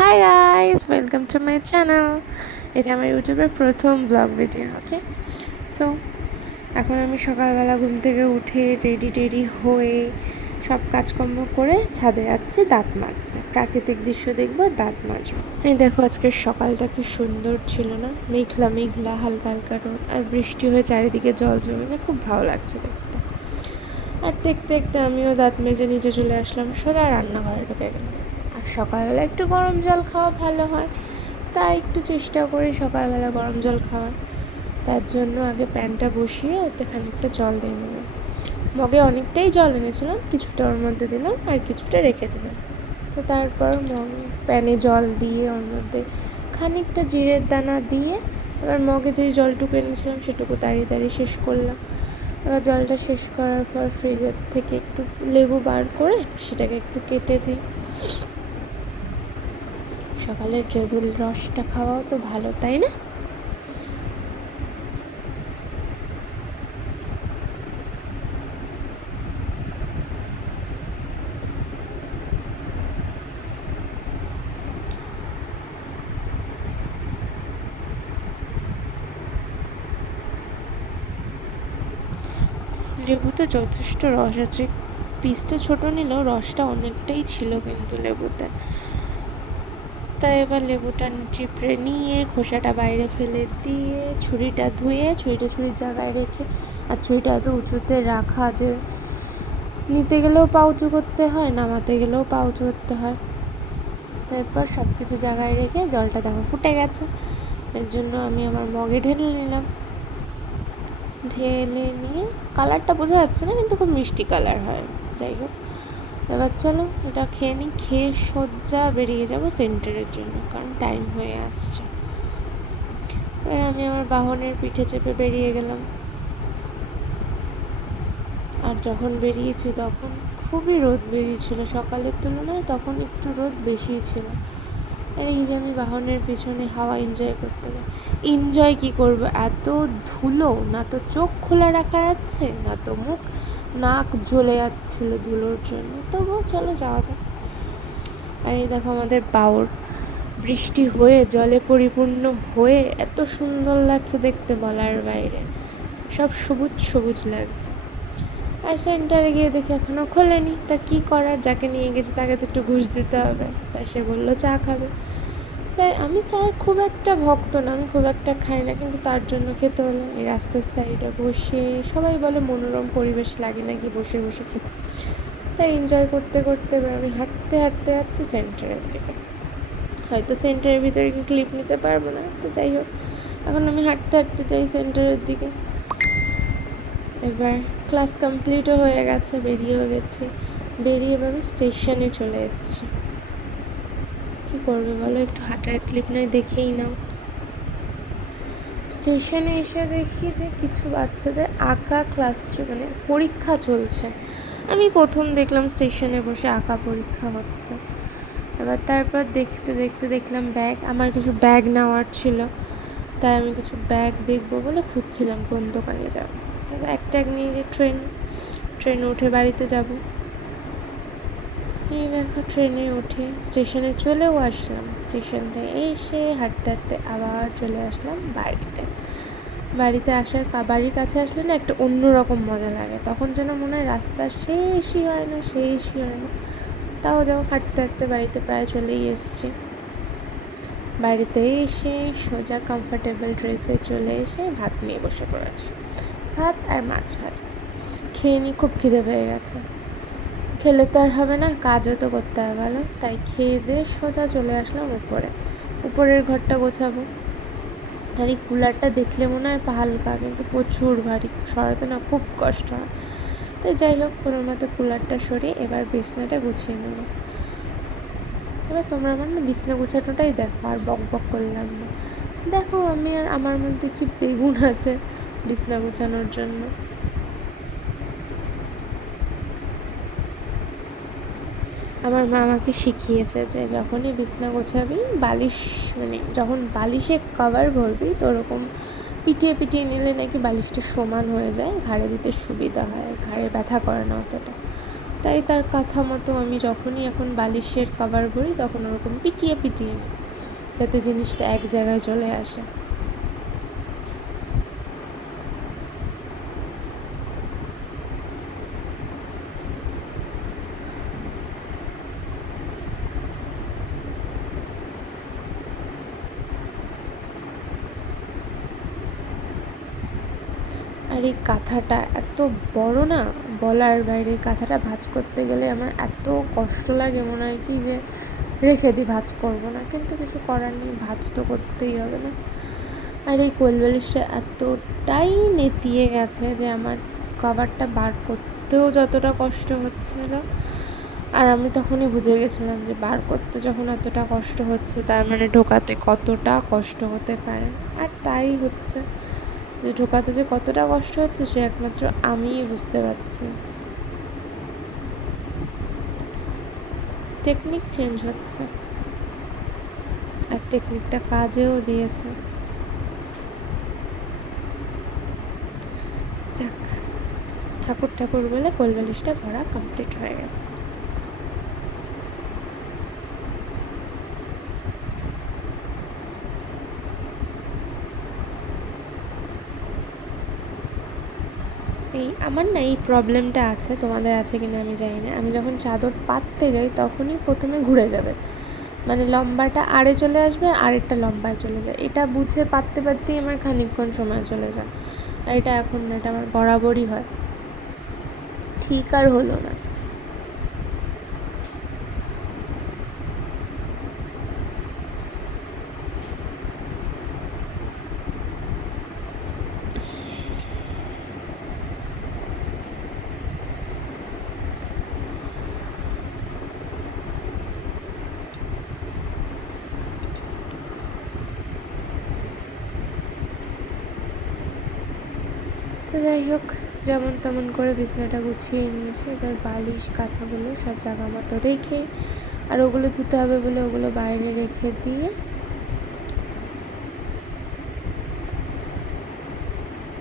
Hi guys, welcome to my channel. এটা আমার ইউটিউবের প্রথম ব্লগ ভিডিও। ওকে, সো এখন আমি সকালবেলা ঘুম থেকে উঠে রেডি হয়ে সব কাজকর্ম করে ছাদে যাচ্ছি দাঁত মাজতে। প্রাকৃতিক দৃশ্য দেখবো, দাঁত মাজবো। এই দেখো, আজকের সকালটা কি সুন্দর ছিল না? মেঘলা মেঘলা, হালকা হালকা রোদ, আর বৃষ্টি হয়ে চারিদিকে জল জমেছে, খুব ভালো লাগছে দেখতে। আর দেখতে দেখতে আমিও দাঁত মেজে নিচে চলে আসলাম, সোজা রান্নাঘরে ঢুকে গেলাম। আর সকালবেলা একটু গরম জল খাওয়া ভালো হয়, তাই একটু চেষ্টা করি সকালবেলা গরম জল খাওয়ার। তার জন্য আগে প্যানটা বসিয়ে ওতে খানিকটা জল দিয়ে নিলাম। মগে অনেকটাই জল এনেছিলাম, কিছুটা ওর মধ্যে দিলাম আর কিছুটা রেখে দিলাম। তো তারপর প্যানে জল দিয়ে ওর মধ্যে খানিকটা জিরের দানা দিয়ে এবার মগে যেই জলটুকু এনেছিলাম সেটুকু তাড়িয়ে শেষ করলাম। এবার জলটা শেষ করার পর ফ্রিজের থেকে একটু লেবু বার করে সেটাকে একটু কেটে দিই। সকালের লেবুর রসটা খাওয়াও তো ভালো, তাই না? লেবুতে যথেষ্ট রস আছে, পিসটা ছোট নিলেও রসটা অনেকটাই ছিল কিন্তু লেবুতে। তাই এবার লেবুটা চিপড়ে নিয়ে খোসাটা বাইরে ফেলে দিয়ে ছুরিটা ধুয়ে ছুরির জায়গায় রেখে, আর ছুরিটা এত উঁচুতে রাখা যে নিতে গেলেও পা উঁচু করতে হয়, নামাতে গেলেও পা উঁচু করতে হয়। তারপর সব কিছু জায়গায় রেখে জলটা দেখো ফুটে গেছে, এর জন্য আমি আমার মগে ঢেলে নিলাম। ঢেলে নিয়ে কালারটা বোঝা যাচ্ছে না, কিন্তু খুব মিষ্টি কালার হয়। যাই হোক, এবার চলো এটা খেয়ে নিই, খেয়ে সোজা বেরিয়ে যাব সেন্টারের জন্য, কারণ টাইম হয়ে আসছে। এবার আমি আমার বাহনের পিঠে চেপে বেরিয়ে গেলাম। আর যখন বেরিয়েছি তখন খুবই রোদ বেরিয়েছিল, সকালের তুলনায় তখন একটু রোদ বেশি ছিল। আর এই যে আমি বাহনের পিছনে হাওয়া এনজয় করতে পারি। এনজয় কী করবো, এত ধুলো, না তো চোখ খোলা রাখা যাচ্ছে, না তো মুখ, নাক জ্বলে যাচ্ছিল ধুলোর জন্য। তবুও চলো যাওয়া যাক। আর এই দেখো আমাদের বাউর, বৃষ্টি হয়ে জলে পরিপূর্ণ হয়ে এত সুন্দর লাগছে দেখতে, বলার বাইরে। সব সবুজ সবুজ লাগছে। আর সেন্টারে গিয়ে দেখি এখনও খোলেনি, তা কী করার, যাকে নিয়ে গেছি তাকে তো একটু ঘুষ দিতে হবে। তাই সে বললো চা খাবে। তাই আমি চায়ের খুব একটা ভক্ত না, আমি খুব একটা খাই না, কিন্তু তার জন্য খেতে হলো। এই রাস্তার সাইডে বসে, সবাই বলে মনোরম পরিবেশ লাগে নাকি বসে বসে খেতে। তাই এনজয় করতে করতে এবার আমি হাঁটতে যাচ্ছি সেন্টারের দিকে। হয়তো সেন্টারের ভিতরে কি ক্লিপ নিতে পারবো না, তো যাই হোক, এখন আমি হাঁটতে যাই সেন্টারের দিকে। এবার ক্লাস কমপ্লিটও হয়ে গেছে, বেরিয়েও গেছি। বেরিয়ে এবার আমি স্টেশনে চলে এসেছি। কী করবে বলো, একটু হাঁটার ক্লিপ নয় দেখেই নাও। স্টেশনে এসে দেখি যে কিছু বাচ্চাদের আঁকা ক্লাস, মানে পরীক্ষা চলছে। আমি প্রথম দেখলাম স্টেশনে বসে আঁকা পরীক্ষা হচ্ছে। এবার তারপর দেখতে দেখলাম ব্যাগ, আমার কিছু ব্যাগ নেওয়ার ছিল। তাই আমি কিছু ব্যাগ দেখবো বলে খুঁজছিলাম কোন দোকানে যাবো। তবে ব্যাগ নিয়ে যে ট্রেনে উঠে বাড়িতে যাব। এই দেখো ট্রেনে উঠে স্টেশনে চলেও আসলাম। স্টেশন থেকে এসে হাঁটতে আবার চলে আসলাম বাড়িতে আসার বাড়ির কাছে আসলে না একটা অন্যরকম মজা লাগে, তখন যেন মনে হয় রাস্তার শেষই হয় না। তাও যখন হাঁটতে বাড়িতে প্রায় চলেই এসছি। বাড়িতে এসে সোজা কমফর্টেবল ড্রেসে চলে এসে ভাত নিয়ে বসে পড়েছি। ভাত আর মাছ ভাজা খেয়ে নিই, খুব খিদে পেয়ে গেছে। খেলে তো আর হবে না, কাজও তো করতে হবে ভালো। তাই খেয়ে দিয়ে সোজা চলে আসলাম উপরের ঘরটা গোছাবো। আর এই কুলারটা দেখলে মনে হয় হালকা, কিন্তু প্রচুর ভারী, সরাতে না খুব কষ্ট হয়। তাই যাই হোক, কোনো মতো কুলারটা সরিয়ে এবার বিছনাটা গুছিয়ে নেব। এবার তোমরা আমার না বিছনা গুছানোটাই দেখো, আর বক করলাম না। দেখো আমি আর আমার মধ্যে কি বেগুন আছে বিছনা গুছানোর জন্য। আমার মা আমাকে শিখিয়েছে যে যখনই বিছনা গোছাবি, যখন বালিশে কভার ভরবি তো ওরকম পিটিয়ে নিলে নাকি বালিশটা সমান হয়ে যায়, ঘাড়ে দিতে সুবিধা হয়, ঘাড়ে ব্যথা করে না অতটা। তাই তার কথা মতো আমি যখনই এখন বালিশের কভার ভরি তখন ওরকম পিটিয়ে পিটিয়ে নিই, যাতে জিনিসটা এক জায়গায় চলে আসে। আর এই কাঁথাটা এত বড় না, বলার বাইরে। কাঁথাটা ভাঁজ করতে গেলে আমার এত কষ্ট লাগে, মনে হয় কি যে রেখে দিই, ভাঁজ করবো না, কিন্তু কিছু করার নেই, ভাঁজ তো করতেই হবে না। আর এই কোলবালিশটা এতটাই নেতিয়ে গেছে যে আমার কভারটা বার করতেও যতটা কষ্ট হচ্ছিল, আর আমি তখনই বুঝে গেছিলাম যে বার করতে যখন এতটা কষ্ট হচ্ছে তার মানে ঢোকাতে কতটা কষ্ট হতে পারে। আর তাই হচ্ছে, যে ঢোকাতে যে কতটা কষ্ট হচ্ছে সে একমাত্র আমিই বুঝতে পারছি। টেকনিক চেঞ্জ হচ্ছে, আর টেকনিকটা কাজেও দিয়েছে। যাক, ঠাকুর ঠাকুর বলে কোলবালিশটা ভরা কমপ্লিট হয়ে গেছে। এই আমার না এই প্রবলেমটা আছে, তোমাদের আছে কিনা আমি জানি না। আমি যখন চাদর পাততে যাই তখনই প্রথমে ঘুরে যাবে, মানে লম্বাটা আড়ে চলে আসবে, আরেকটা লম্বায় চলে যায়। এটা বুঝে পাততে পারতেই আমার খানিকক্ষণ সময় চলে যায়। আর এটা এখন না, এটা আমার বরাবরই হয়, ঠিক আর হলো না। তো যাই হোক, যেমন তেমন করে বিছনাটা গুছিয়ে নিয়েছি। এবার বালিশ কাঁথাগুলো সব জায়গা মতো রেখে, আর ওগুলো ধুতে হবে বলে ওগুলো বাইরে রেখে দিয়ে,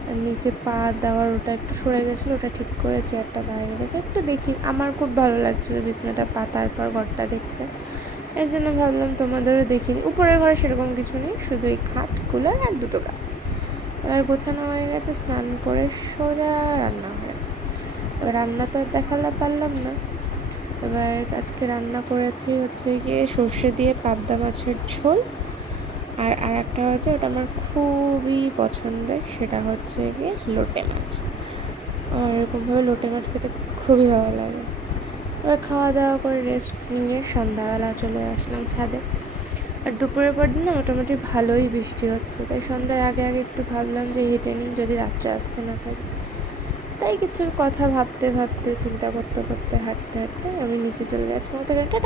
আর নিচে পা দেওয়ার ওটা একটু সরে গেছিলো, ওটা ঠিক করে চেয়ারটা বাইরে রেখে একটু দেখি। আমার খুব ভালো লাগছিলো বিছনাটা পাতার পর ঘরটা দেখতে, এর জন্য ভাবলাম তোমাদেরও দেখিনি। উপরের ঘরে সেরকম কিছু নেই, শুধু এই খাট, কুলার আর দুটো গাছ। এবার গোছানো হয়ে গেছে, স্নান করে সোজা রান্না হয়ে। এবার রান্না তো আর দেখালে পারলাম না। এবার আজকে রান্না করেছি হচ্ছে গিয়ে সর্ষে দিয়ে পাবদা মাছের ঝোল, আর একটা হচ্ছে ওটা আমার খুবই পছন্দের, সেটা হচ্ছে গিয়ে লোটে মাছ। আমার এরকমভাবে লোটে মাছ খেতে খুবই ভালো লাগে। এবার খাওয়া দাওয়া করে রেস্ট নিয়ে সন্ধ্যাবেলা চলে আসলাম ছাদে। আর দুপুরের পর দিন না মোটামুটি ভালোই বৃষ্টি হচ্ছে, তাই সন্ধ্যার আগে আগে একটু ভাবলাম যে হেঁটে নিই, যদি রাত্রে আসতে না পারি। তাই কিছুর কথা ভাবতে ভাবতে, চিন্তা করতে করতে, হাঁটতে হাঁটতে আমি নিচে চলে যাচ্ছি। টাটা।